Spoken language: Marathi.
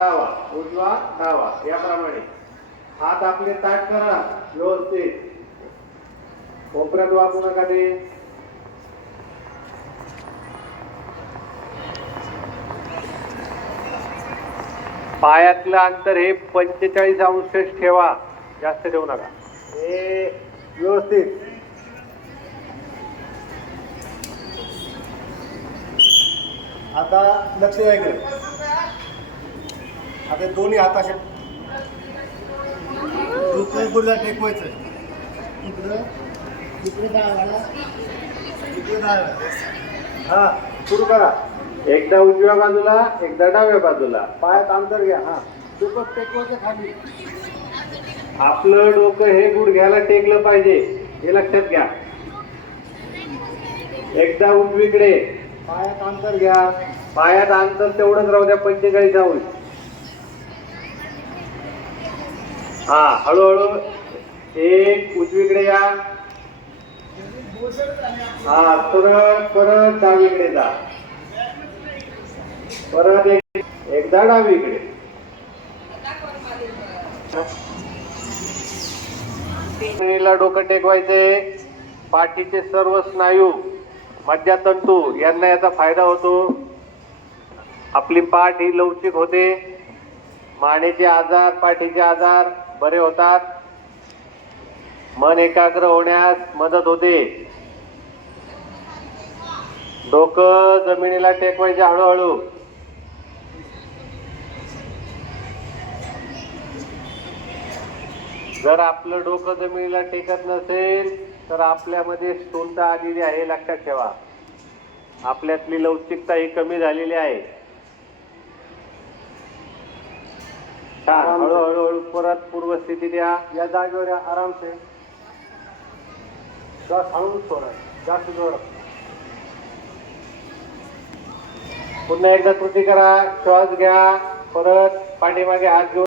डावा उजवा डावा याप्रमाणे हात आपले ताट करा व्यवस्थित. कोपऱ्यात वापरू नका ते. पायातलं अंतर हे 45 अंश ठेवा, जास्त ठेवू नका. हे व्यवस्थित. आता लक्ष द्या इकडे. आता दोन्ही हाताचे डोकं गुडघा टेकवायचं. इकडं इकडे डावा इकडे डावा. हा सुरू करा. एकदा उजव्या बाजूला एकदा डाव्या बाजूला. पायात अंतर घ्या. हा डोकं टेकवायचं खाली. आपलं डोकं हे गुडघ्याला टेकलं पाहिजे, हे लक्षात घ्या. एकदा उजवीकडे. पायात अंतर घ्या. पायात अंतर तेवढंच राहू द्या, 45 अंश. हा हळूहळू. एक उजवीकडे या. हा सरळ परत डावीकडे जा. परत एकदा डावीकडे. जमिनीला डोकं टेकवायचे. पाठीचे सर्व स्नायू, मज्जातंतू यांना याचा फायदा होतो. आपली पाठ ही लवचिक होते. मानेचे आजार, पाठीचे आजार बरे होतात. मन एकाग्र होण्यास मदत होते. डोकं जमिनीला टेकवायचे हळूहळू. जर आपलं डोकं जमिनीला टेकत नसेल तर आपल्यामध्ये स्थूलता आलेली आहे, लक्षात ठेवा. आपल्यातली लवचिकता ही कमी झालेली आहे. हळूहळू परत पूर्वस्थितीत या. या जागेवर या आराम से. श्वास हळूच सोडा, जास्त जोरात. पुन्हा एकदा कृती करा. श्वास घ्या. परत पाठीमागे हात घेऊन